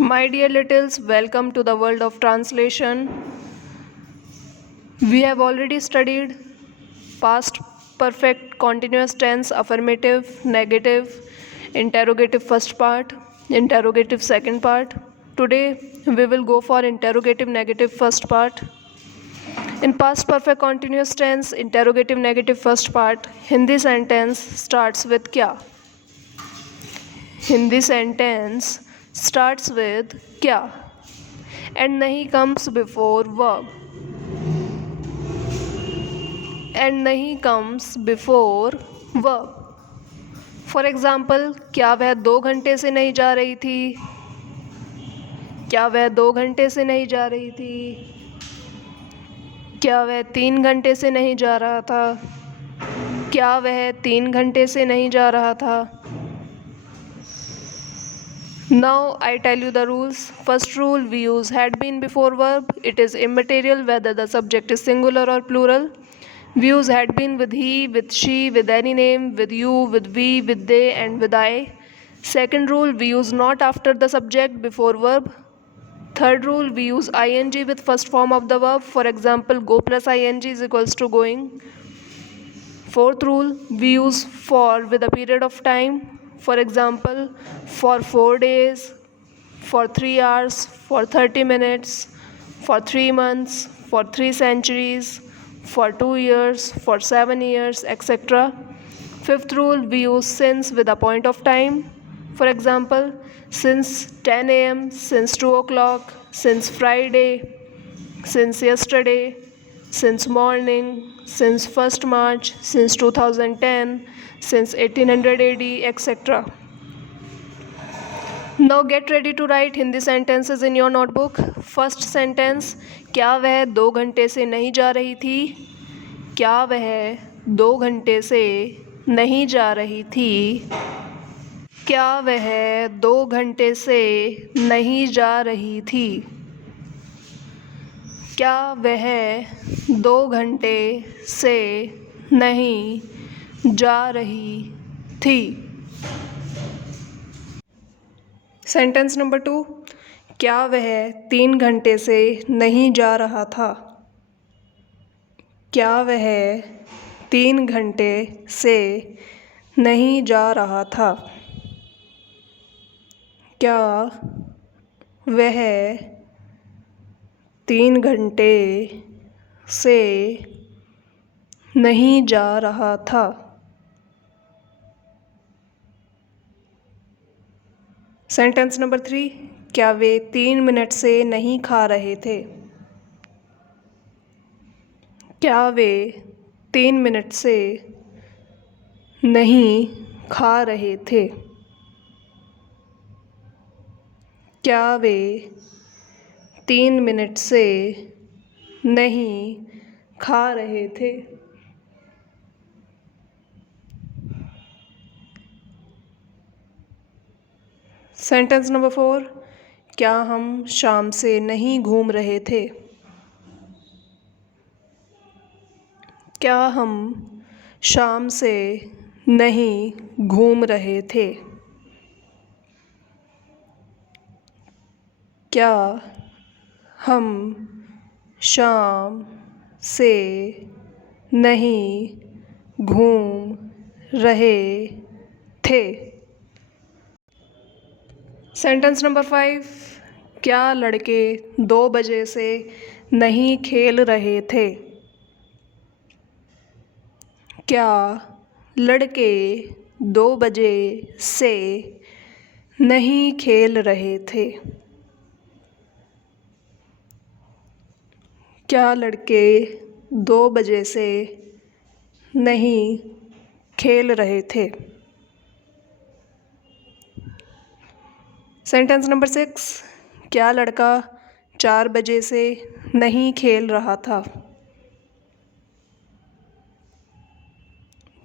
My dear littles, welcome to the world of translation. We have already studied past perfect, continuous tense, affirmative, negative, interrogative first part, interrogative second part. Today we will go for interrogative negative first part. In past perfect continuous tense, interrogative negative first part, Hindi sentence starts with kya? Hindi sentence starts with kya? And nahi comes before verb. And nahi comes before verb. For example, क्या वह 2 घंटे से नहीं जा रही थी? क्या वह 2 घंटे से नहीं जा रही थी? क्या वह 3 घंटे से नहीं जा रहा था? क्या वह 3 घंटे से नहीं जा रहा था? Now I tell you the rules. First rule, we use had been before verb. It is immaterial whether the subject is singular or plural. We use had been with he, with she, with any name, with you, with we, with they, and with I. Second rule, we use not after the subject before verb. Third rule, we use ing with first form of the verb. For example, go plus ing is equals to going. Fourth rule, we use for with a period of time. For example, for 4 days, for 3 hours, for 30 minutes, for 3 months, for 3 centuries, for 2 years, for 7 years, etc. Fifth rule, we use since with a point of time. For example, since 10 a.m., since 2 o'clock, since Friday, since yesterday, since morning, since 1st March, since 2010, since 1800 AD, etc. Now get ready to write Hindi sentences in your notebook. First sentence, क्या वह 2 घंटे से नहीं जा रही थी? क्या वह 2 घंटे से नहीं जा रही थी? क्या वह 2 घंटे से नहीं जा रही थी? क्या वह 2 घंटे से नहीं जा रही थी? सेंटेंस नंबर 2, क्या वह 3 घंटे से नहीं जा रहा था? क्या वह 3 घंटे से नहीं जा रहा था? क्या वह 3 घंटे से नहीं जा रहा था? सेंटेंस नंबर 3, क्या वे 3 मिनट से नहीं खा रहे थे? क्या वे 3 मिनट से नहीं खा रहे थे? क्या वे 3 मिनट से नहीं खा रहे थे? सेंटेंस नंबर 4, क्या हम शाम से नहीं घूम रहे थे? क्या हम शाम से नहीं घूम रहे थे? क्या हम शाम से नहीं घूम रहे थे? सेंटेंस नंबर 5, क्या लड़के 2 बजे से नहीं खेल रहे थे? क्या लड़के 2 बजे से नहीं खेल रहे थे? क्या लड़के 2 बजे से नहीं खेल रहे थे? सेंटेंस नंबर 6, क्या लड़का 4 बजे से नहीं खेल रहा था?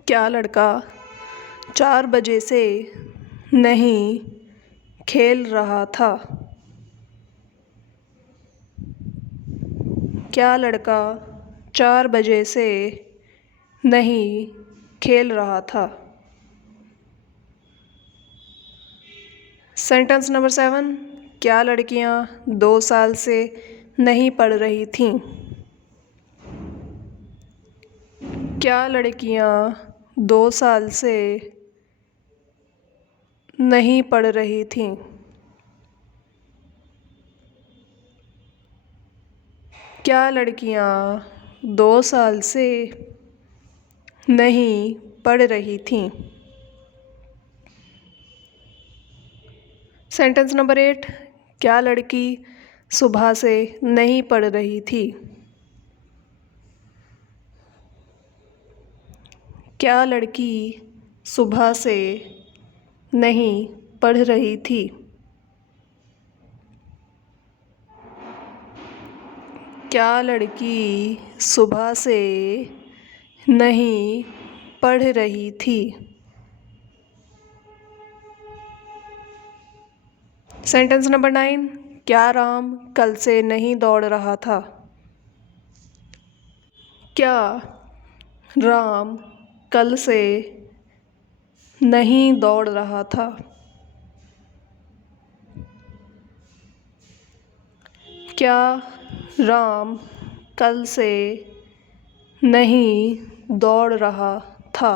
क्या लड़का 4 बजे से नहीं खेल रहा था? क्या लड़का 4 बजे से नहीं खेल रहा था? सेंटेंस नंबर 7, क्या लड़कियां 2 साल से नहीं पढ़ रही थीं? क्या लड़कियां 2 साल से नहीं पढ़ रही थीं? क्या लड़कियां 2 साल से नहीं पढ़ रही थीं? सेंटेंस नंबर 8, क्या लड़की सुबह से नहीं पढ़ रही थी? क्या लड़की सुबह से नहीं पढ़ रही थी? क्या लड़की सुबह से नहीं पढ़ रही थी? सेंटेंस नंबर 9, क्या राम कल से नहीं दौड़ रहा था? क्या राम कल से नहीं दौड़ रहा था? क्या राम कल से नहीं दौड़ रहा था?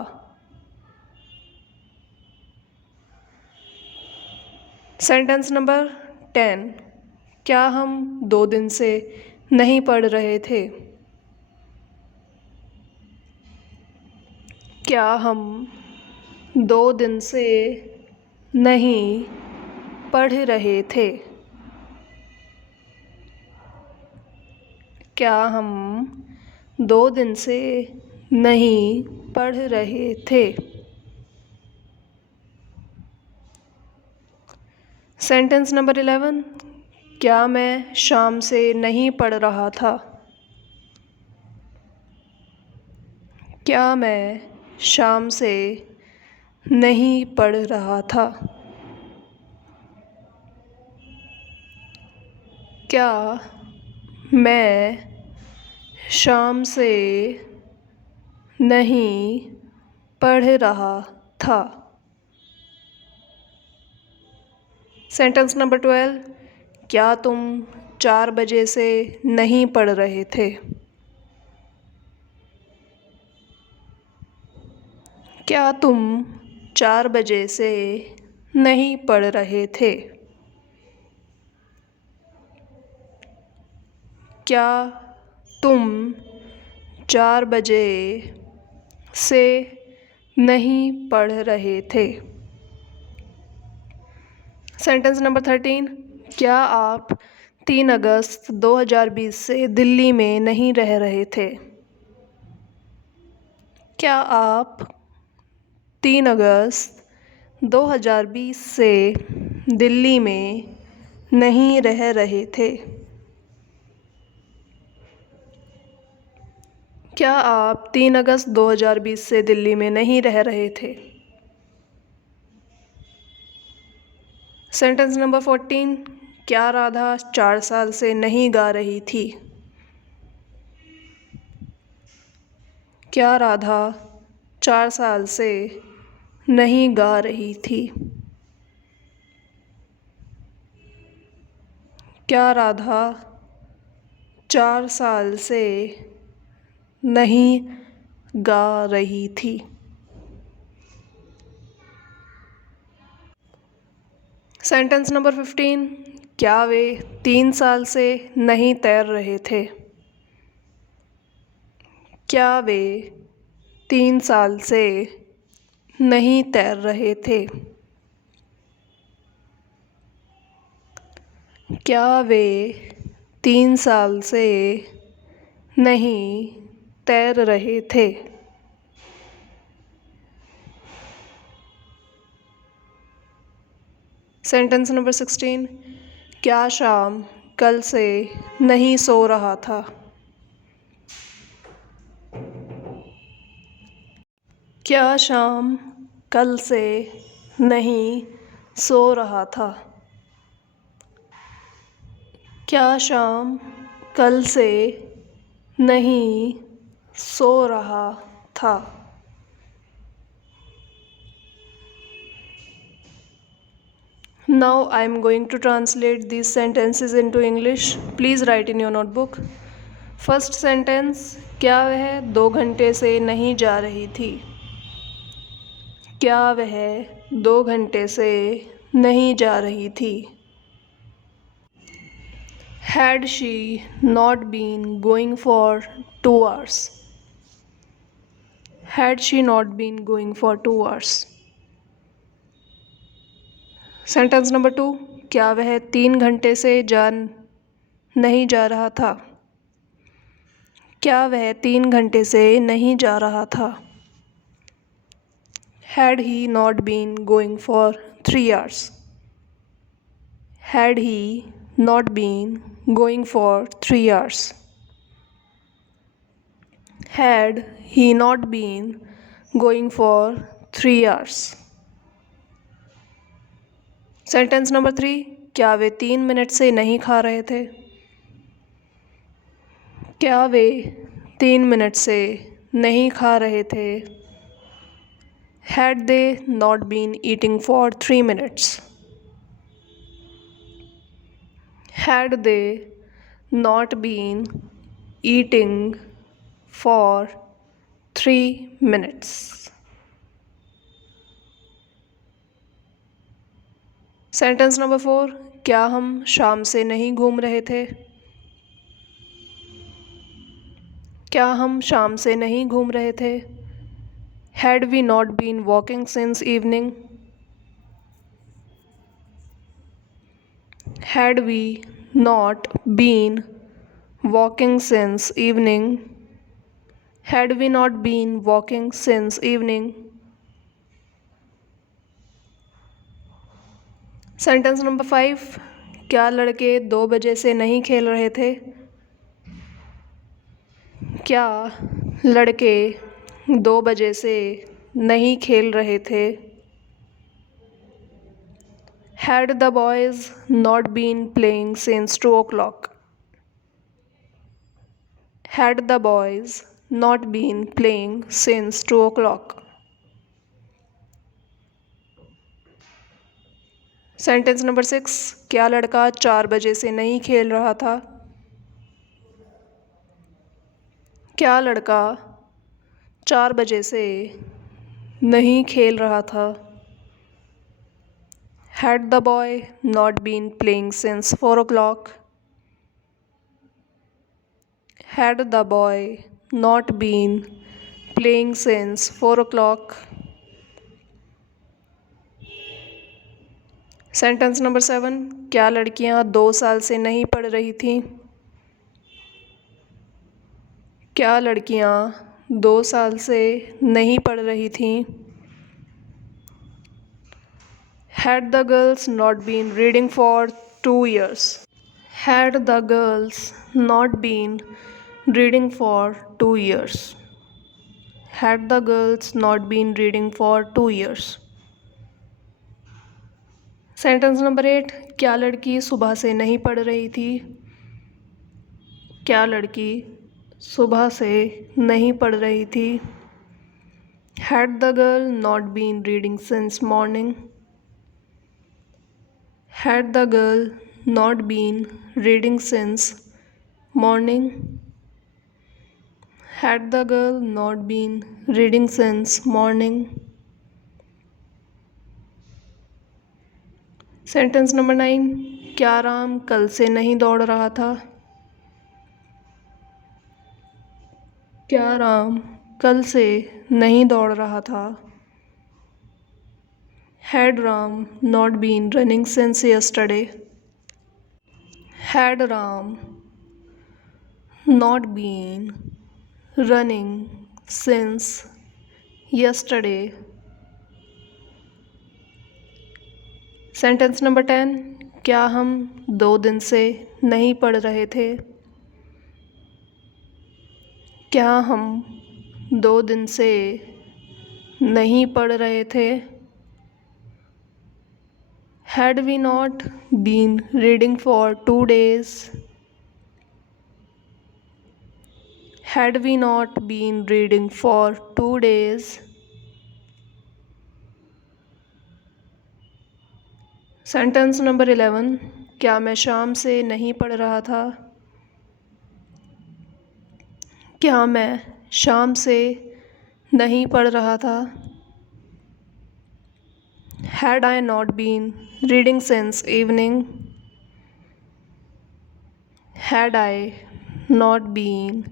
सेंटेंस नंबर 10, क्या हम 2 दिन से नहीं पढ़ रहे थे? क्या हम 2 दिन से नहीं पढ़ रहे थे? क्या हम 2 दिन से नहीं पढ़ रहे थे? सेंटेंस नंबर 11, क्या मैं शाम से नहीं पढ़ रहा था? क्या मैं शाम से नहीं पढ़ रहा था? क्या मैं शाम से नहीं पढ़ रहा था? सेंटेंस नंबर 12, क्या तुम 4 बजे से नहीं पढ़ रहे थे? क्या तुम 4 बजे से नहीं पढ़ रहे थे? क्या तुम 4 बजे से नहीं पढ़ रहे थे? सेंटेंस नंबर 13, क्या आप 3 अगस्त 2020 से दिल्ली में नहीं रह रहे थे? क्या आप 3 अगस्त 2020 से दिल्ली में नहीं रह रहे थे? क्या आप 3 अगस्त 2020 से दिल्ली में नहीं रह रहे थे? सेंटेंस नंबर 14, क्या राधा 4 साल से नहीं गा रही थी? क्या राधा 4 साल से नहीं गा रही थी? क्या राधा 4 साल से नहीं गा रही थी? सेंटेंस नंबर 15, क्या वे 3 साल से नहीं तैर रहे थे? क्या वे 3 साल से नहीं तैर रहे थे? क्या वे 3 साल से नहीं तैर रहे थे? सेंटेंस नंबर 16, क्या शाम कल से नहीं सो रहा था? क्या शाम कल से नहीं सो रहा था? क्या शाम कल से नहीं सो रहा था? Now I am going to translate these sentences into English. Please write in your notebook. First sentence, क्या वह 2 घंटे से नहीं जा रही थी? क्या वह 2 घंटे से नहीं जा रही थी? Had she not been going for 2 hours? Had she not been going for 2 hours? Sentence number 2, क्या वह 3 घंटे से नहीं जा रहा था? क्या वह 3 घंटे से नहीं जा रहा था? Had he not been going for 3 hours? Had he not been going for 3 hours? Had he not been going for 3 hours? Sentence number 3, क्या वे 3 मिनट से नहीं खा रहे थे? क्या वे 3 मिनट से नहीं खा रहे थे? Had they not been eating for 3 minutes? Had they not been eating for 3 minutes? Sentence number 4, क्या हम शाम से नहीं घूम रहे थे? क्या हम शाम से नहीं घूम रहे थे? Had we not been walking since evening? Had we not been walking since evening? Had we not been walking since evening? Sentence number 5, क्या लड़के 2 बजे से नहीं खेल रहे थे? क्या लड़के 2 बजे से नहीं खेल रहे थे? Had the boys not been playing since 2 o'clock? Had the boys not been playing since 2 o'clock? Sentence number 6, क्या लड़का 4 बजे से नहीं खेल रहा था? क्या लड़का 4 बजे से नहीं खेल रहा था? Had the boy not been playing since 4 o'clock? Had the boy not been playing since 4 o'clock? Sentence number 7, क्या लड़कियां 2 साल से नहीं पढ़ रही थीं? क्या लड़कियां 2 साल से नहीं पढ़ रही थीं? Had the girls not been reading for 2 years? Had the girls not been reading for 2 years? Had the girls not been reading for 2 years? Sentence number 8, क्या लड़की सुबह से नहीं पढ़ रही थी? क्या लड़की सुबह से नहीं पढ़ रही थी? Had the girl not been reading since morning? Had the girl not been reading since morning? Had the girl not been reading since morning? Sentence number 9, क्या राम कल से नहीं दौड़ रहा था? क्या राम कल से नहीं दौड़ रहा था? Had Ram not been running since yesterday? Had Ram not been running since yesterday? Sentence number 10, क्या हम 2 दिन से नहीं पढ़ रहे थे? क्या हम 2 दिन से नहीं पढ़ रहे थे? Had we not been reading for 2 days? Had we not been reading for 2 days? Sentence number 11, क्या मैं शाम से नहीं पढ़ रहा था? क्या मैं शाम से नहीं पढ़ रहा था? Had I not been reading since evening? Had I not been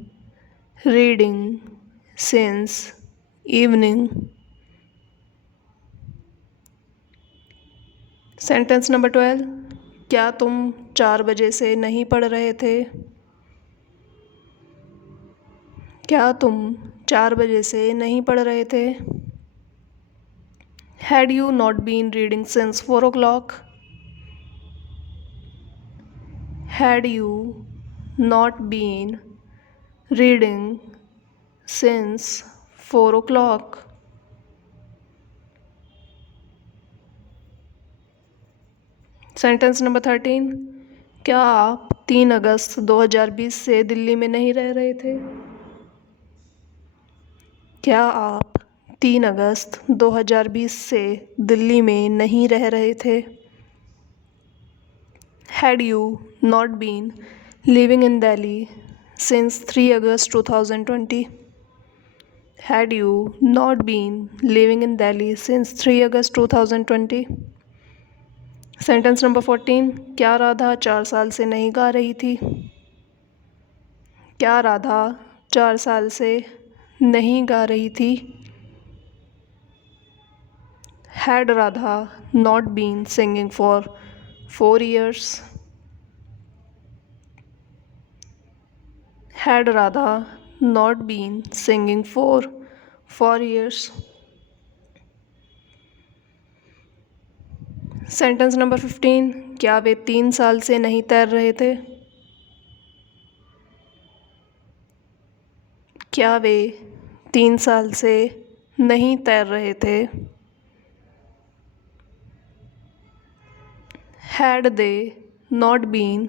reading since evening? Sentence number 12, क्या तुम 4 बजे से नहीं पढ़ रहे थे? क्या तुम 4 बजे से नहीं पढ़ रहे थे? Had you not been reading since 4 o'clock? Had you not been reading since 4 o'clock? Sentence number 13, क्या आप 3 अगस्त 2020 से दिल्ली में नहीं रह रहे थे? क्या आप 3 अगस्त 2020 से दिल्ली में नहीं रह रहे थे? Had you not been living in Delhi since 3 August 2020? Had you not been living in Delhi since 3 August 2020? Sentence number 14, क्या राधा 4 साल से नहीं गा रही थी? क्या राधा 4 साल से नहीं गा रही थी? Had Radha not been singing for 4 years? Had Radha not been singing for 4 years? Sentence number 15, क्या वे 3 साल से नहीं तैर रहे थे? क्या वे 3 साल से नहीं तैर रहे थे? Had they not been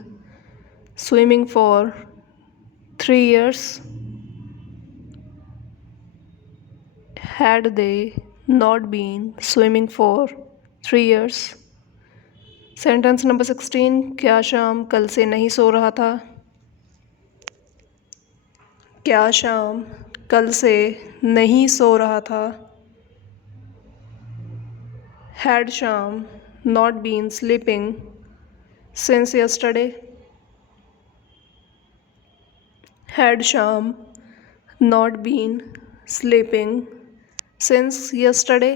swimming for 3 years? Had they not been swimming for 3 years? Sentence number 16, क्या शाम कल से नहीं सो रहा था? क्या शाम कल से नहीं सो रहा था? Had Sham not been sleeping since yesterday? Had Sham not been sleeping since yesterday?